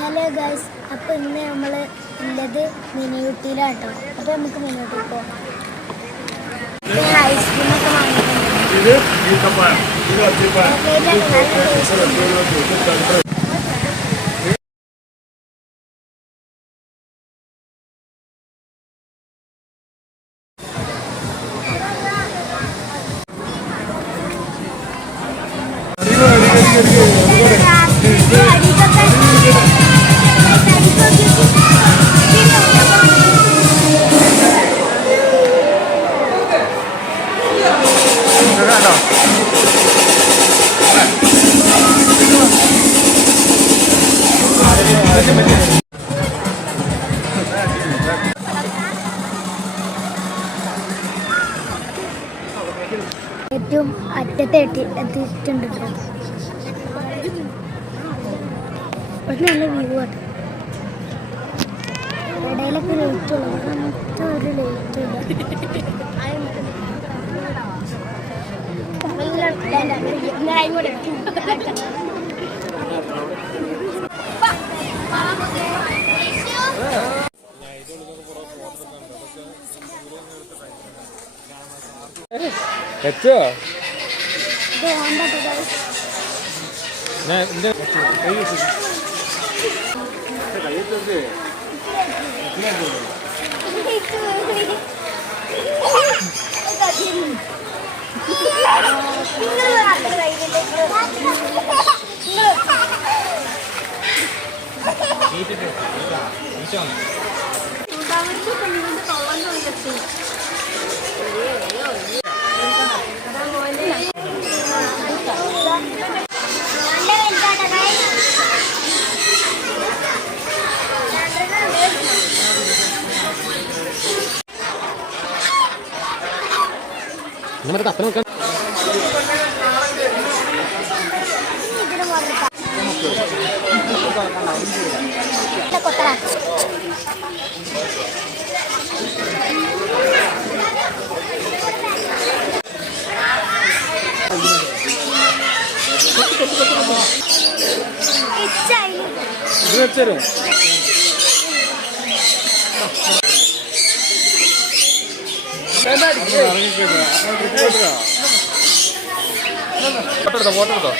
Hello guys, അപ്പോൾ ഇന്ന് നമ്മൾ ഉള്ളത് മിനി ഊട്ടിയിലാട്ടോ. അപ്പോൾ നമുക്ക് മിനി ഊട്ടിയിൽ പോകാം. ഐസ്ക്രീമൊക്കെ വാങ്ങിയിട്ടുണ്ട്. ഏറ്റവും അറ്റത്തെ എത്തിയിട്ടുണ്ട്. ഒരു നല്ല വ്യൂ ആണ്. ഇടയിലൊക്കെ ലൈറ്റ് ഉള്ളത്, മൊത്തം ഒരു ലൈറ്റ് ഇല്ല. വെച്ചോ നമ്മുടെ കപ്പ നോക്കാം. ഇത് വെച്ചോ ഫോട്ടോ എടുത്തോ.